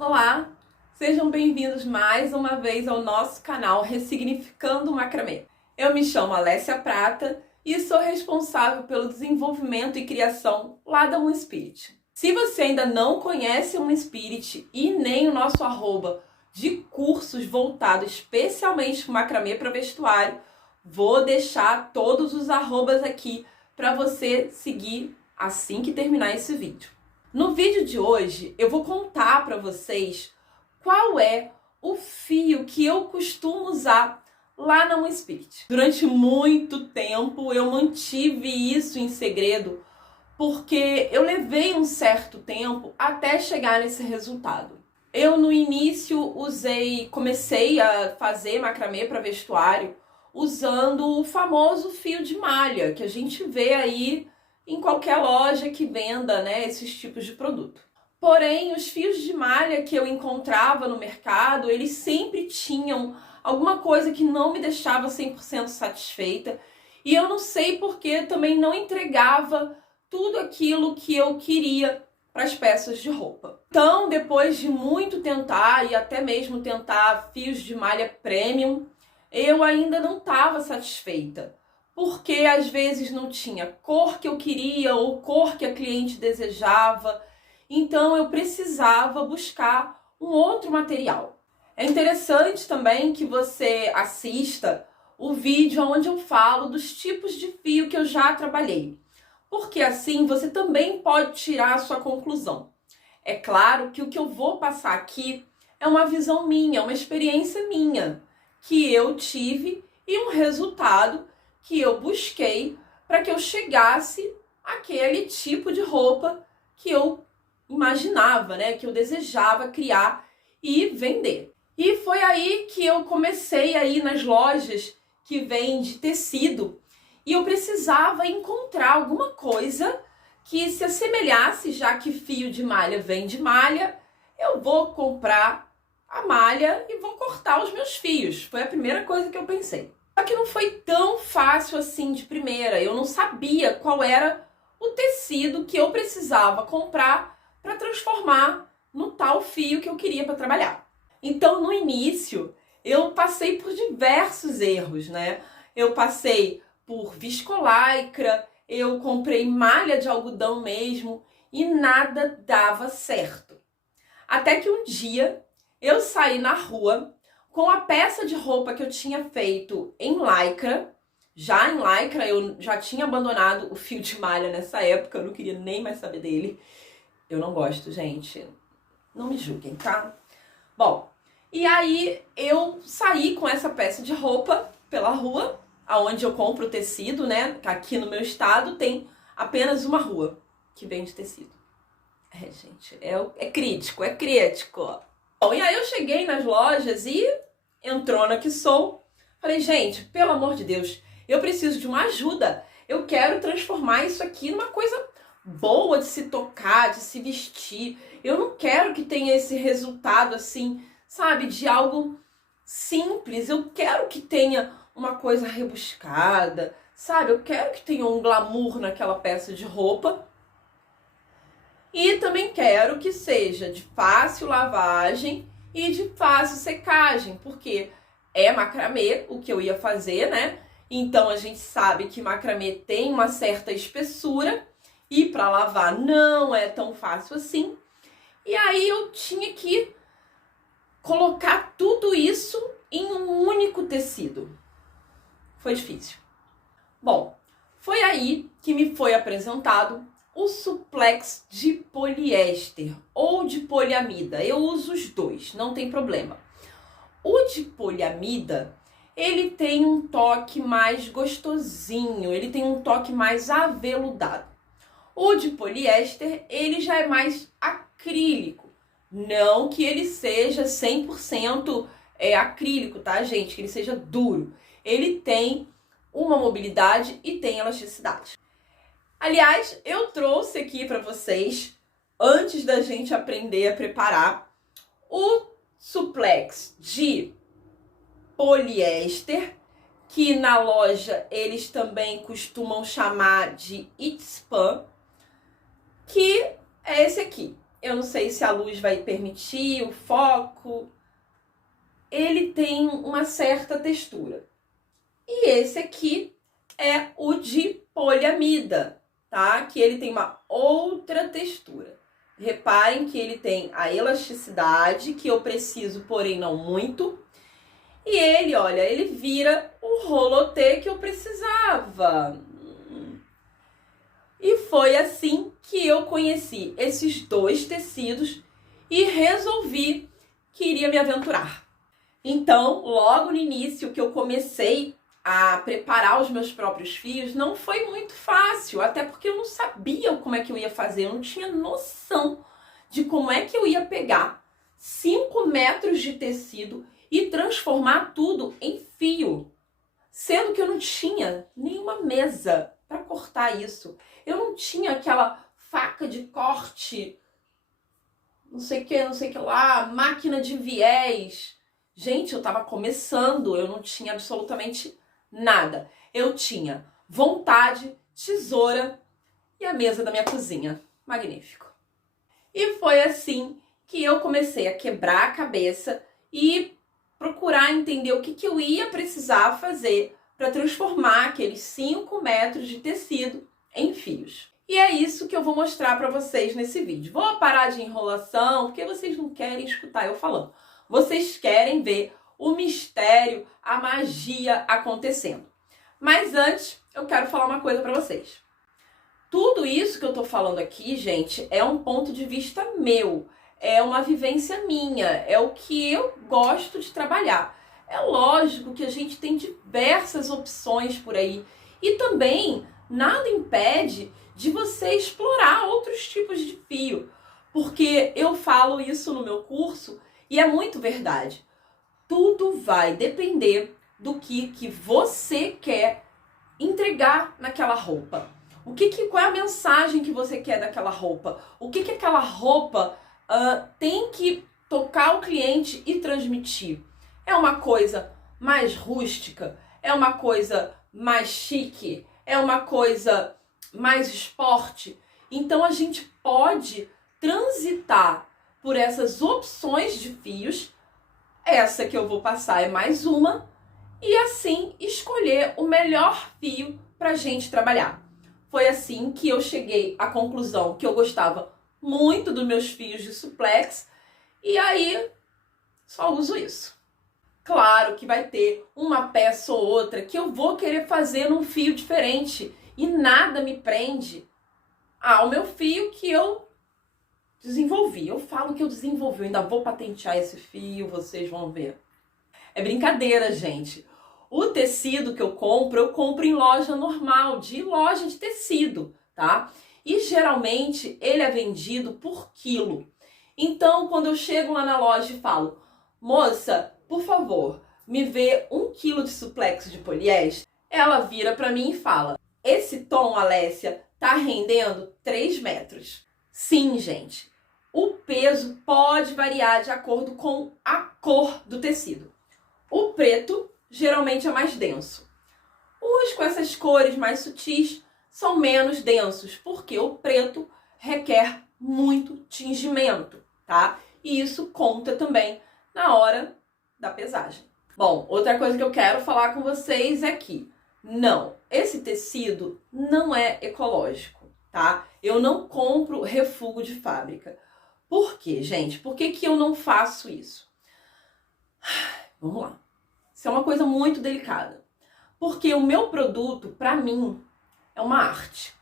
Olá, sejam bem-vindos mais uma vez ao nosso canal Ressignificando o Macramê. Eu me chamo Alessia Prata e sou responsável pelo desenvolvimento e criação lá da Moon Spirit. Se você ainda não conhece a Moon Spirit e nem o nosso arroba de cursos voltados especialmente para macramê para vestuário, vou deixar todos os arrobas aqui para você seguir assim que terminar esse vídeo. No vídeo de hoje, eu vou contar para vocês qual é o fio que eu costumo usar lá na Moon Spirit. Durante muito tempo, eu mantive isso em segredo, porque eu levei um certo tempo até chegar nesse resultado. Eu, no início, comecei a fazer macramê para vestuário usando o famoso fio de malha, que a gente vê aí em qualquer loja que venda, esses tipos de produto. Porém, os fios de malha que eu encontrava no mercado, eles sempre tinham alguma coisa que não me deixava 100% satisfeita. E eu não sei porque também não entregava tudo aquilo que eu queria para as peças de roupa. Então, depois de muito tentar, e até mesmo tentar fios de malha premium, eu ainda não estava satisfeita, porque às vezes não tinha cor que eu queria ou cor que a cliente desejava, então eu precisava buscar um outro material. É interessante também que você assista o vídeo onde eu falo dos tipos de fio que eu já trabalhei, porque assim você também pode tirar a sua conclusão. É claro que o que eu vou passar aqui é uma visão minha, uma experiência minha, que eu tive e um resultado que eu busquei para que eu chegasse àquele tipo de roupa que eu imaginava, que eu desejava criar e vender. E foi aí que eu comecei a ir nas lojas que vende tecido e eu precisava encontrar alguma coisa que se assemelhasse, já que fio de malha vem de malha, eu vou comprar a malha e vou cortar os meus fios. Foi a primeira coisa que eu pensei. Só que não foi tão fácil assim de primeira. Eu não sabia qual era o tecido que eu precisava comprar para transformar no tal fio que eu queria para trabalhar. Então, no início, eu passei por diversos erros, Eu passei por viscolaicra, eu comprei malha de algodão mesmo e nada dava certo. Até que um dia eu saí na rua com a peça de roupa que eu tinha feito em lycra. Já em lycra, eu já tinha abandonado o fio de malha nessa época, eu não queria nem mais saber dele. Eu não gosto, gente. Não me julguem, tá? Bom, e aí eu saí com essa peça de roupa pela rua, aonde eu compro o tecido, Aqui no meu estado tem apenas uma rua que vende tecido. Gente, é crítico, é crítico. Bom, e aí eu cheguei nas lojas e, entrona que sou, falei, gente, pelo amor de Deus, eu preciso de uma ajuda. Eu quero transformar isso aqui numa coisa boa de se tocar, de se vestir. Eu não quero que tenha esse resultado assim, sabe, de algo simples. Eu quero que tenha uma coisa rebuscada, sabe? Eu quero que tenha um glamour naquela peça de roupa. E também quero que seja de fácil lavagem e de fácil secagem, porque é macramê o que eu ia fazer, Então a gente sabe que macramê tem uma certa espessura e para lavar não é tão fácil assim. E aí eu tinha que colocar tudo isso em um único tecido. Foi difícil. Bom, foi aí que me foi apresentado o suplex de poliéster ou de poliamida. Eu uso os dois, não tem problema. O de poliamida, ele tem um toque mais gostosinho, ele tem um toque mais aveludado. O de poliéster, ele já é mais acrílico. Não que ele seja 100% acrílico, tá, gente? Que ele seja duro. Ele tem uma mobilidade e tem elasticidade. Aliás, eu trouxe aqui para vocês, antes da gente aprender a preparar, o suplex de poliéster, que na loja eles também costumam chamar de It Span, que é esse aqui. eu não sei se a luz vai permitir, o foco, ele tem uma certa textura. E esse aqui é o de poliamida, tá? Que ele tem uma outra textura. Reparem que ele tem a elasticidade que eu preciso, porém não muito. E ele, olha, ele vira o rolotê que eu precisava. E foi assim que eu conheci esses dois tecidos e resolvi que iria me aventurar. Então, logo no início que eu comecei a preparar os meus próprios fios, não foi muito fácil, até porque eu não sabia como é que eu ia fazer, eu não tinha noção de como é que eu ia pegar 5 metros de tecido e transformar tudo em fio, sendo que eu não tinha nenhuma mesa para cortar isso. Eu não tinha aquela faca de corte, não sei o que lá, máquina de viés. Gente, eu estava começando, eu não tinha absolutamente nada. Eu tinha vontade, tesoura e a mesa da minha cozinha. Magnífico. E foi assim que eu comecei a quebrar a cabeça e procurar entender o que eu ia precisar fazer para transformar aqueles 5 metros de tecido em fios. E é isso que eu vou mostrar para vocês nesse vídeo. Vou parar de enrolação, porque vocês não querem escutar eu falando. Vocês querem ver o mistério, a magia acontecendo. Mas antes, eu quero falar uma coisa para vocês. Tudo isso que eu tô falando aqui, gente, é um ponto de vista meu. É uma vivência minha, é o que eu gosto de trabalhar. É lógico que a gente tem diversas opções por aí. E também nada impede de você explorar outros tipos de fio. Porque eu falo isso no meu curso e é muito verdade. Tudo vai depender do que você quer entregar naquela roupa. Qual é a mensagem que você quer daquela roupa? O que aquela roupa tem que tocar o cliente e transmitir? É uma coisa mais rústica? É uma coisa mais chique? É uma coisa mais esporte? Então a gente pode transitar por essas opções de fios. Essa que eu vou passar é mais uma. E assim escolher o melhor fio para a gente trabalhar. Foi assim que eu cheguei à conclusão que eu gostava muito dos meus fios de suplex e aí só uso isso. Claro que vai ter uma peça ou outra que eu vou querer fazer num fio diferente e nada me prende ao meu fio que eu desenvolvi. Eu falo que eu desenvolvi, eu ainda vou patentear esse fio, vocês vão ver. É brincadeira, gente. O tecido que eu compro em loja normal, de loja de tecido, tá? E geralmente ele é vendido por quilo. Então, quando eu chego lá na loja e falo, moça, por favor, me vê 1 quilo de suplex de poliéster, ela vira pra mim e fala, esse tom, Alessia, tá rendendo 3 metros. Sim, gente, o peso pode variar de acordo com a cor do tecido. O preto geralmente é mais denso. Os com essas cores mais sutis são menos densos, porque o preto requer muito tingimento, tá? E isso conta também na hora da pesagem. Bom, outra coisa que eu quero falar com vocês é que não, esse tecido não é ecológico, tá? Eu não compro refúgio de fábrica. Por quê, gente? Por que eu não faço isso? Vamos lá. Isso é uma coisa muito delicada. Porque o meu produto, para mim, é uma arte,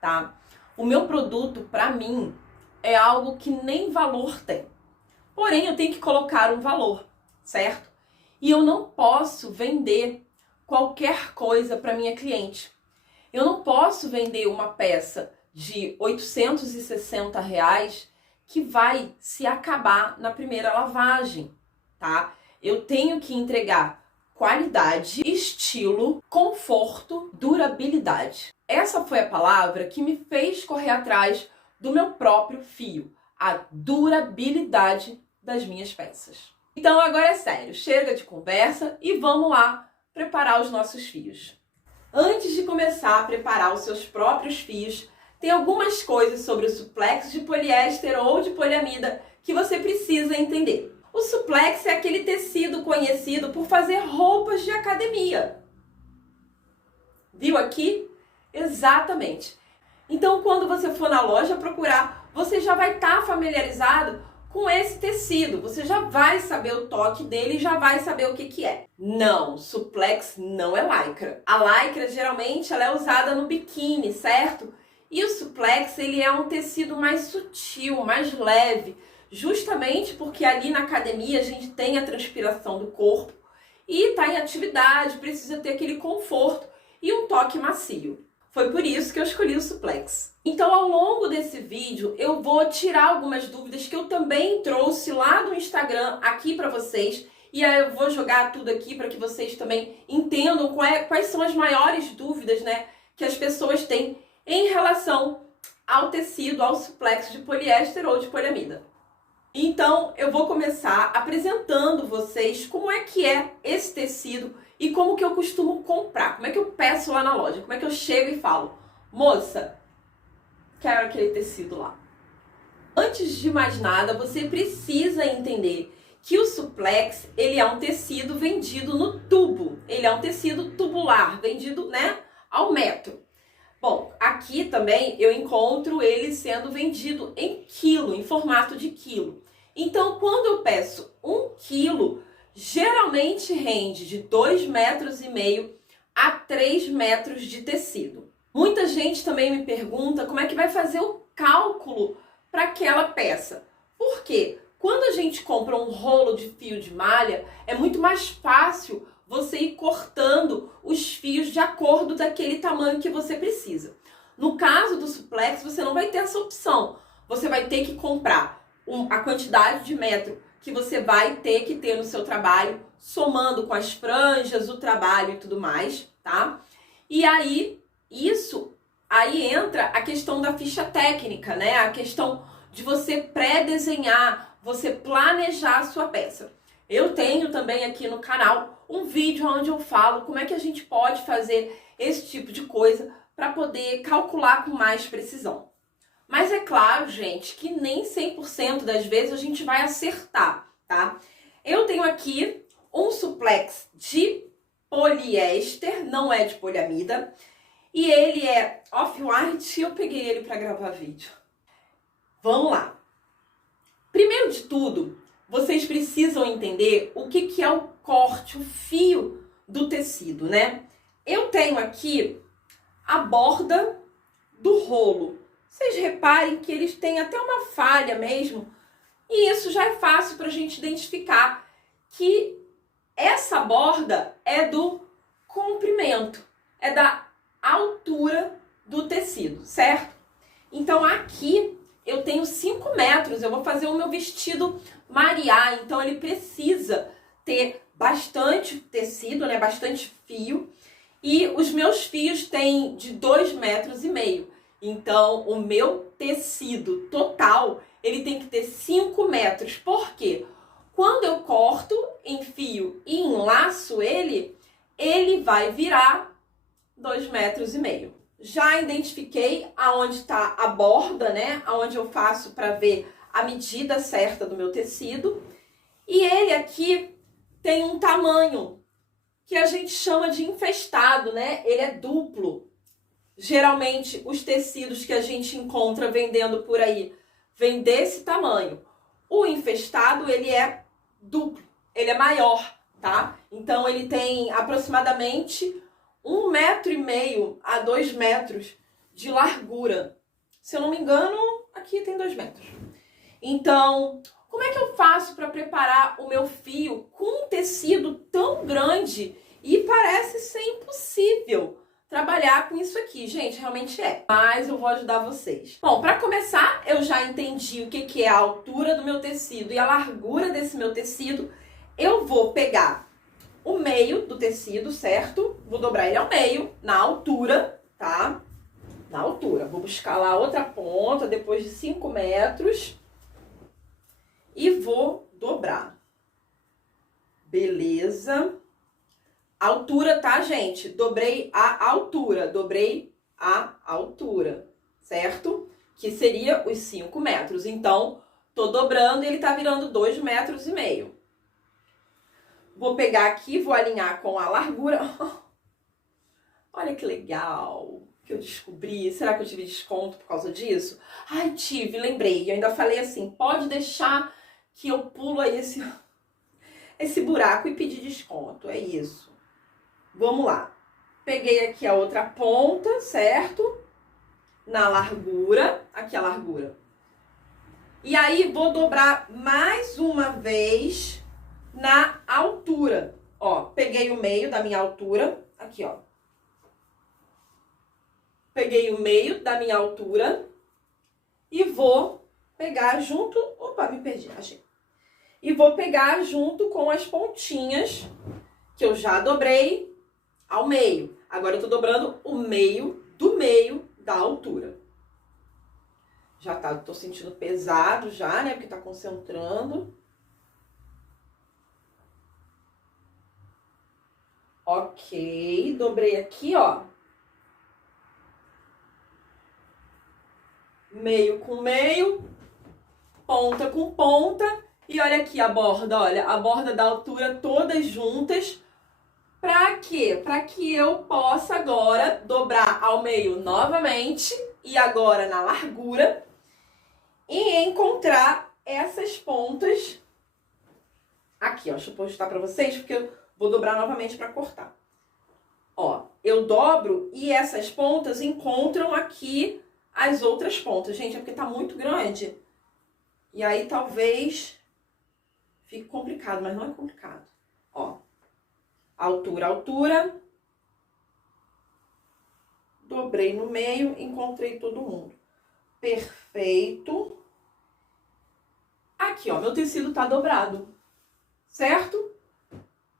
tá? O meu produto, para mim, é algo que nem valor tem. Porém, eu tenho que colocar um valor, certo? E eu não posso vender qualquer coisa para minha cliente. Eu não posso vender uma peça de R$860 que vai se acabar na primeira lavagem, tá? Eu tenho que entregar qualidade, estilo, conforto, durabilidade. Essa foi a palavra que me fez correr atrás do meu próprio fio, a durabilidade das minhas peças. Então agora é sério, chega de conversa e vamos lá preparar os nossos fios. Antes de começar a preparar os seus próprios fios, tem algumas coisas sobre o suplex de poliéster ou de poliamida que você precisa entender. O suplex é aquele tecido conhecido por fazer roupas de academia. Viu aqui? Exatamente. Então, quando você for na loja procurar, você já vai estar familiarizado com esse tecido. Você já vai saber o toque dele e já vai saber o que é. Não, suplex não é lycra. A lycra, geralmente, ela é usada no biquíni, certo? E o suplex, ele é um tecido mais sutil, mais leve, justamente porque ali na academia a gente tem a transpiração do corpo e está em atividade, precisa ter aquele conforto e um toque macio. Foi por isso que eu escolhi o suplex. Então, ao longo desse vídeo, eu vou tirar algumas dúvidas que eu também trouxe lá do Instagram aqui para vocês. E aí eu vou jogar tudo aqui para que vocês também entendam quais são as maiores dúvidas, né, que as pessoas têm em relação ao tecido, ao suplex de poliéster ou de poliamida. Então, eu vou começar apresentando vocês como é que é esse tecido e como que eu costumo comprar, como é que eu peço lá na loja, como é que eu chego e falo, moça, quero aquele tecido lá. Antes de mais nada, você precisa entender que o suplex, ele é um tecido vendido no tubo, ele é um tecido tubular, vendido, né, ao metro. Bom, aqui também eu encontro ele sendo vendido em quilo, em formato de quilo. Então, quando eu peço 1 quilo, geralmente rende de 2,5 metros a 3 metros de tecido. Muita gente também me pergunta como é que vai fazer o cálculo para aquela peça. Por quê? Quando a gente compra um rolo de fio de malha, é muito mais fácil você ir cortando os fios de acordo daquele tamanho que você precisa. No caso do suplex, você não vai ter essa opção. Você vai ter que comprar a quantidade de metro que você vai ter que ter no seu trabalho, somando com as franjas, o trabalho e tudo mais, tá? E aí, aí entra a questão da ficha técnica, né? A questão de você pré-desenhar, você planejar a sua peça. Eu tenho também aqui no canal um vídeo onde eu falo como é que a gente pode fazer esse tipo de coisa para poder calcular com mais precisão. Mas é claro, gente, que nem 100% das vezes a gente vai acertar, tá? Eu tenho aqui um suplex de poliéster, não é de poliamida, e ele é off-white e eu peguei ele para gravar vídeo. Vamos lá. Primeiro de tudo, vocês precisam entender o que é o corte, o fio do tecido, né? Eu tenho aqui a borda do rolo. Vocês reparem que eles têm até uma falha mesmo, e isso já é fácil para a gente identificar que essa borda é do comprimento, é da altura do tecido, certo? Então aqui eu tenho 5 metros, eu vou fazer o meu vestido mariar, então ele precisa ter bastante tecido, né, bastante fio, e os meus fios têm de 2,5 metros. Então, o meu tecido total, ele tem que ter 5 metros. Por quê? Quando eu corto, enfio e enlaço ele vai virar 2,5 metros. Já identifiquei aonde está a borda, né? Aonde eu faço para ver a medida certa do meu tecido. E ele aqui tem um tamanho que a gente chama de infestado, né? Ele é duplo. Geralmente, os tecidos que a gente encontra vendendo por aí vêm desse tamanho. O infestado, ele é duplo, ele é maior, tá? Então, ele tem aproximadamente 1,5 metro a 2 metros de largura. Se eu não me engano, aqui tem 2 metros. Então, como é que eu faço para preparar o meu fio com um tecido tão grande e parece ser impossível trabalhar com isso aqui? Gente, realmente é. Mas eu vou ajudar vocês. Bom, para começar, eu já entendi o que é a altura do meu tecido e a largura desse meu tecido. Eu vou pegar o meio do tecido, certo? Vou dobrar ele ao meio, na altura, tá? Na altura. Vou buscar lá outra ponta, depois de 5 metros. E vou dobrar. Beleza. Altura, tá, gente? Dobrei a altura. certo? Que seria os 5 metros. Então, tô dobrando e ele tá virando 2,5 metros. Vou pegar aqui, vou alinhar com a largura. Olha que legal que eu descobri. Será que eu tive desconto por causa disso? Ai, tive, lembrei. Eu ainda falei assim, pode deixar que eu pulo aí esse buraco e pedir desconto. É isso. Vamos lá. Peguei aqui a outra ponta, certo? Na largura. Aqui a largura. E aí, vou dobrar mais uma vez na altura. Ó, peguei o meio da minha altura. Aqui, ó. Peguei o meio da minha altura e vou pegar junto... Opa, me perdi, achei. E vou pegar junto com as pontinhas que eu já dobrei ao meio. Agora eu tô dobrando o meio do meio da altura. Já tá, tô sentindo pesado já, né? Porque tá concentrando. Ok, dobrei aqui, ó. Meio com meio, ponta com ponta. E olha aqui a borda, olha, a borda da altura todas juntas. Pra quê? Pra que eu possa agora dobrar ao meio novamente e agora na largura e encontrar essas pontas aqui, ó. Deixa eu postar pra vocês porque eu vou dobrar novamente pra cortar. Ó, eu dobro e essas pontas encontram aqui as outras pontas. Gente, é porque tá muito grande. E aí talvez fique complicado, mas não é complicado. Ó, altura, altura. Dobrei no meio, encontrei todo mundo. Perfeito. Aqui, ó, meu tecido tá dobrado, certo?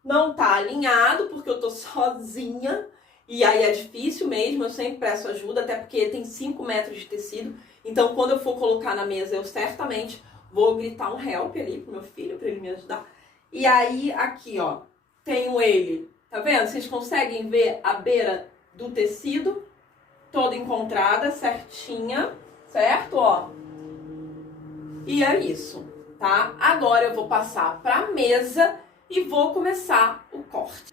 Não tá alinhado, porque eu tô sozinha. E aí é difícil mesmo, eu sempre peço ajuda, até porque tem 5 metros de tecido. Então, quando eu for colocar na mesa, eu certamente vou gritar um help ali pro meu filho, pra ele me ajudar. E aí, aqui, ó, tenho ele, tá vendo? Vocês conseguem ver a beira do tecido toda encontrada, certinha, certo? Ó. E é isso, tá? Agora eu vou passar pra mesa e vou começar o corte.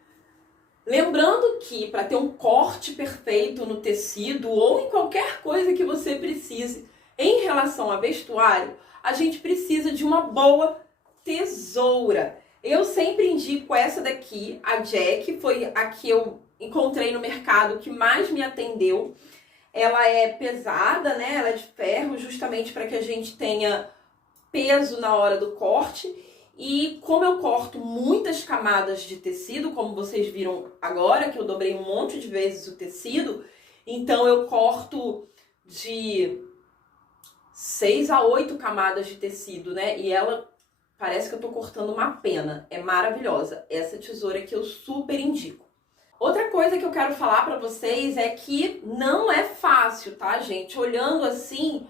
Lembrando que para ter um corte perfeito no tecido ou em qualquer coisa que você precise em relação a vestuário, a gente precisa de uma boa tesoura. Eu sempre indico essa daqui, a Jack, foi a que eu encontrei no mercado que mais me atendeu. Ela é pesada, né? Ela é de ferro, justamente para que a gente tenha peso na hora do corte. E como eu corto muitas camadas de tecido, como vocês viram agora, que eu dobrei um monte de vezes o tecido, então eu corto de 6 a 8 camadas de tecido, né? E ela parece que eu tô cortando uma pena. É maravilhosa. Essa tesoura que eu super indico. Outra coisa que eu quero falar pra vocês é que não é fácil, tá, gente? Olhando assim,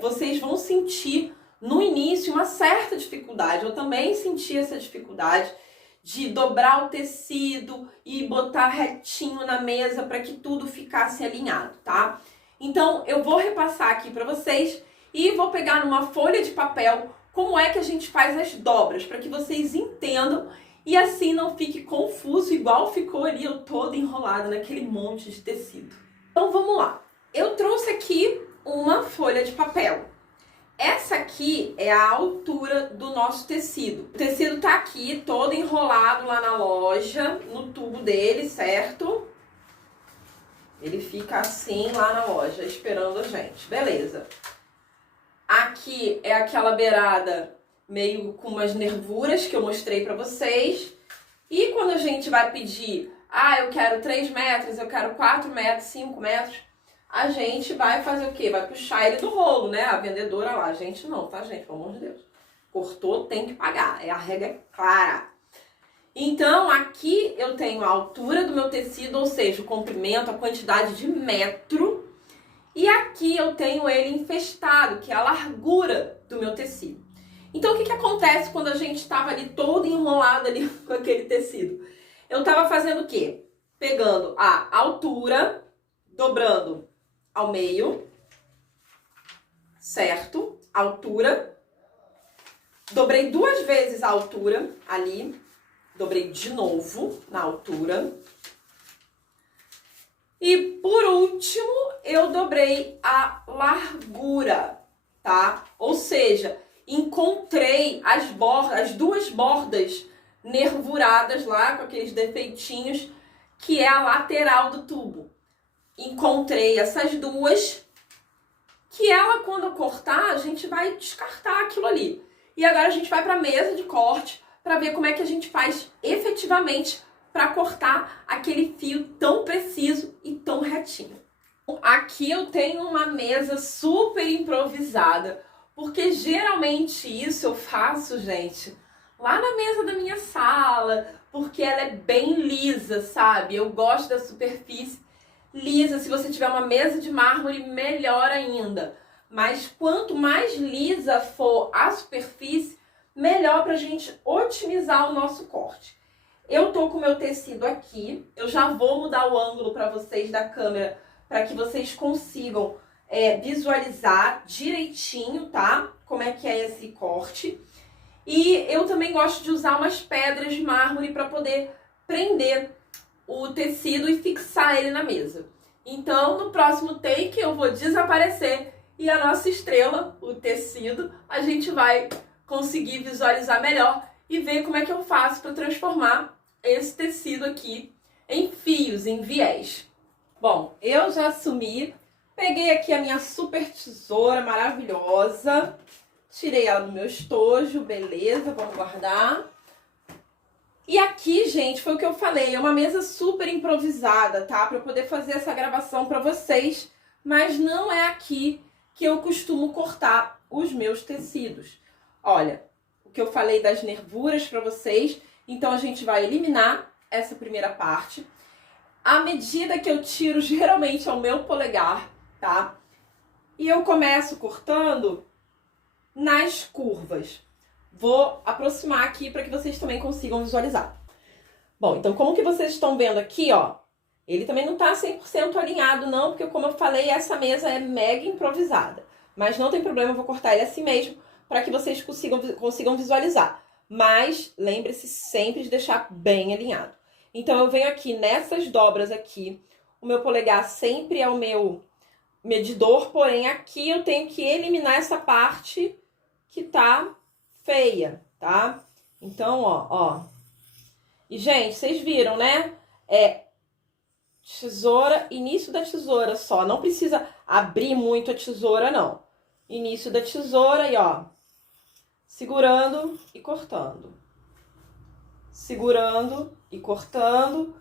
vocês vão sentir no início uma certa dificuldade. Eu também senti essa dificuldade de dobrar o tecido e botar retinho na mesa para que tudo ficasse alinhado, tá? Então eu vou repassar aqui para vocês e vou pegar numa folha de papel como é que a gente faz as dobras, para que vocês entendam e assim não fique confuso igual ficou ali eu toda enrolada naquele monte de tecido. Então vamos lá. Eu trouxe aqui uma folha de papel. Essa aqui é a altura do nosso tecido. O tecido tá aqui todo enrolado lá na loja, no tubo dele, certo? Ele fica assim lá na loja, esperando a gente. Beleza. Aqui é aquela beirada meio com umas nervuras que eu mostrei pra vocês. E quando a gente vai pedir, eu quero 3 metros, eu quero 4 metros, 5 metros... a gente vai fazer o quê? Vai puxar ele do rolo, né? A vendedora lá. A gente não, tá, gente? Pelo amor de Deus. Cortou, tem que pagar. A regra é clara. Então, aqui eu tenho a altura do meu tecido, ou seja, o comprimento, a quantidade de metro. E aqui eu tenho ele infestado, que é a largura do meu tecido. Então, o que acontece quando a gente estava ali todo enrolado ali com aquele tecido? Eu estava fazendo o quê? Pegando a altura, dobrando ao meio, certo? Altura. Dobrei 2 vezes a altura ali. Dobrei de novo na altura. E por último, eu dobrei a largura, tá? Ou seja, encontrei as 2 bordas nervuradas lá, com aqueles defeitinhos, que é a lateral do tubo. Encontrei essas 2, que ela, quando eu cortar, a gente vai descartar aquilo ali. E agora a gente vai para a mesa de corte para ver como é que a gente faz efetivamente para cortar aquele fio tão preciso e tão retinho. Aqui eu tenho uma mesa super improvisada, porque geralmente isso eu faço, gente, lá na mesa da minha sala, porque ela é bem lisa, sabe? Eu gosto da superfície lisa. Se você tiver uma mesa de mármore, melhor ainda. Mas quanto mais lisa for a superfície, melhor para a gente otimizar o nosso corte. Eu tô com o meu tecido aqui, eu já vou mudar o ângulo para vocês da câmera, para que vocês consigam visualizar direitinho, tá? Como é que é esse corte. E eu também gosto de usar umas pedras de mármore para poder prender o tecido e fixar ele na mesa. Então, no próximo take eu vou desaparecer e a nossa estrela, o tecido, a gente vai conseguir visualizar melhor e ver como é que eu faço para transformar esse tecido aqui em fios, em viés. Bom, eu já assumi, peguei aqui a minha super tesoura maravilhosa, tirei ela do meu estojo, beleza, vamos guardar. E aqui, gente, foi o que eu falei, é uma mesa super improvisada, tá? Para eu poder fazer essa gravação para vocês, mas não é aqui que eu costumo cortar os meus tecidos. Olha, o que eu falei das nervuras para vocês, então a gente vai eliminar essa primeira parte. A medida que eu tiro geralmente é o meu polegar, tá? E eu começo cortando nas curvas. Vou aproximar aqui para que vocês também consigam visualizar. Bom, então como que vocês estão vendo aqui, ó, ele também não tá 100% alinhado não, porque como eu falei, essa mesa é mega improvisada. Mas não tem problema, eu vou cortar ele assim mesmo, para que vocês consigam visualizar. Mas lembre-se sempre de deixar bem alinhado. Então eu venho aqui nessas dobras aqui, o meu polegar sempre é o meu medidor, porém aqui eu tenho que eliminar essa parte que tá feia, tá? Então, ó. E, gente, vocês viram, né? É tesoura, início da tesoura só. Não precisa abrir muito a tesoura, não. Início da tesoura e, ó, segurando e cortando. Segurando e cortando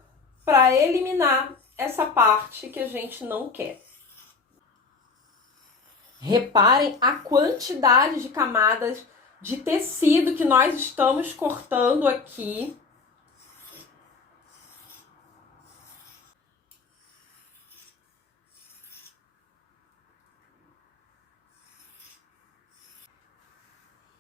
para eliminar essa parte que a gente não quer. Reparem a quantidade de camadas de tecido que nós estamos cortando aqui.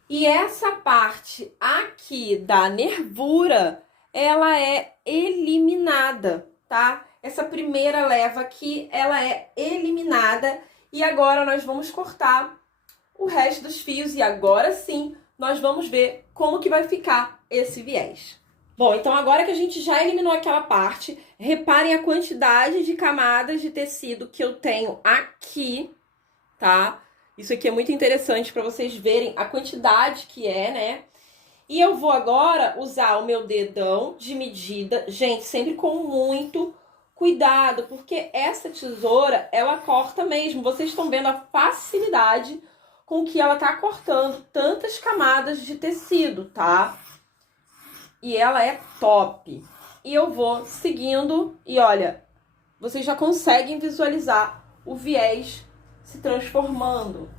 E essa parte aqui da nervura, ela é eliminada, tá? Essa primeira leva aqui, ela é eliminada. E agora nós vamos cortar o resto dos fios e agora sim nós vamos ver como que vai ficar esse viés. Bom, então agora que a gente já eliminou aquela parte, reparem a quantidade de camadas de tecido que eu tenho aqui, tá? Isso aqui é muito interessante para vocês verem a quantidade que é, né? E eu vou agora usar o meu dedão de medida, gente, sempre com muito cuidado, porque essa tesoura, ela corta mesmo. Vocês estão vendo a facilidade com que ela tá cortando tantas camadas de tecido, tá? E ela é top. E eu vou seguindo e olha, vocês já conseguem visualizar o viés se transformando.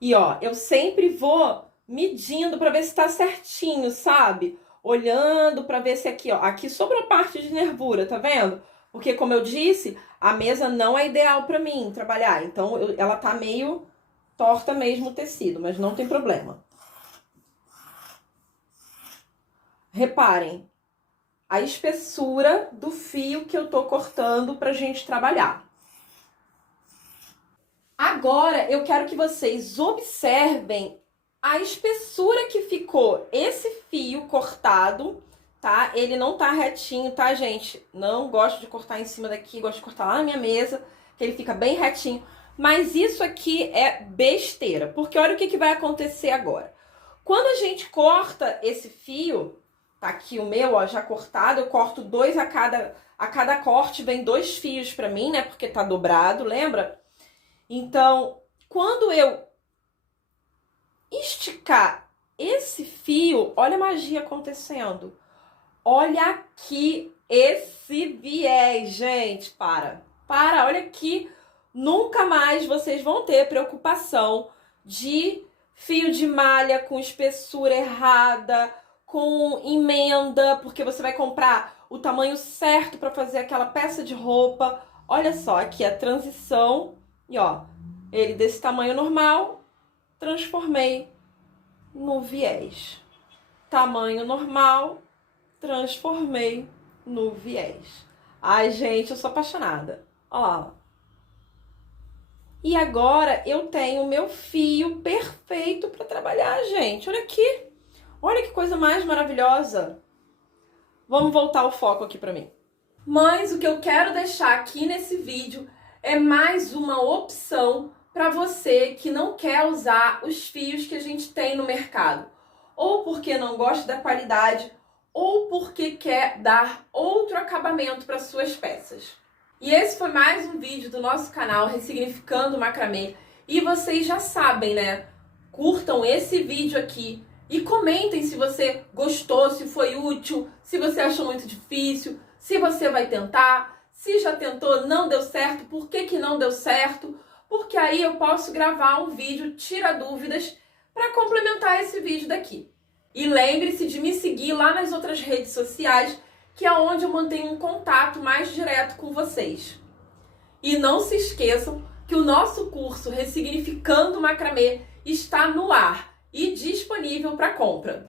E ó, eu sempre vou medindo para ver se tá certinho, sabe? Olhando para ver se aqui, ó, aqui sobrou parte de nervura, tá vendo? Porque como eu disse, a mesa não é ideal para mim trabalhar, então ela tá meio torta mesmo o tecido, mas não tem problema. Reparem a espessura do fio que eu tô cortando pra gente trabalhar. Agora agora eu quero que vocês observem a espessura que ficou esse fio cortado, tá? Ele não tá retinho, tá, gente? Não gosto de cortar em cima daqui, gosto de cortar lá na minha mesa, que ele fica bem retinho. Mas isso aqui é besteira, porque olha o que vai acontecer agora. Quando a gente corta esse fio, tá aqui o meu, ó, já cortado, eu corto 2 a cada corte vem 2 fios pra mim, né? Porque tá dobrado, lembra? Então, quando eu esticar esse fio, olha a magia acontecendo. Olha aqui esse viés, gente. Olha aqui. Nunca mais vocês vão ter preocupação de fio de malha com espessura errada, com emenda, porque você vai comprar o tamanho certo para fazer aquela peça de roupa. Olha só, aqui a transição. E ó, ele desse tamanho normal, transformei no viés. Tamanho normal, transformei no viés. Ai, gente, eu sou apaixonada. Olha lá. E agora eu tenho o meu fio perfeito para trabalhar, gente. Olha aqui. Olha que coisa mais maravilhosa. Vamos voltar o foco aqui para mim. Mas o que eu quero deixar aqui nesse vídeo é mais uma opção para você que não quer usar os fios que a gente tem no mercado. Ou porque não gosta da qualidade, ou porque quer dar outro acabamento para suas peças. E esse foi mais um vídeo do nosso canal Ressignificando o Macramê. E vocês já sabem, né? Curtam esse vídeo aqui e comentem se você gostou, se foi útil, se você achou muito difícil, se você vai tentar, se já tentou, não deu certo, por que não deu certo, porque aí eu posso gravar um vídeo tira dúvidas para complementar esse vídeo daqui. E lembre-se de me seguir lá nas outras redes sociais, que é onde eu mantenho um contato mais direto com vocês. E não se esqueçam que o nosso curso Ressignificando o Macramê está no ar e disponível para compra.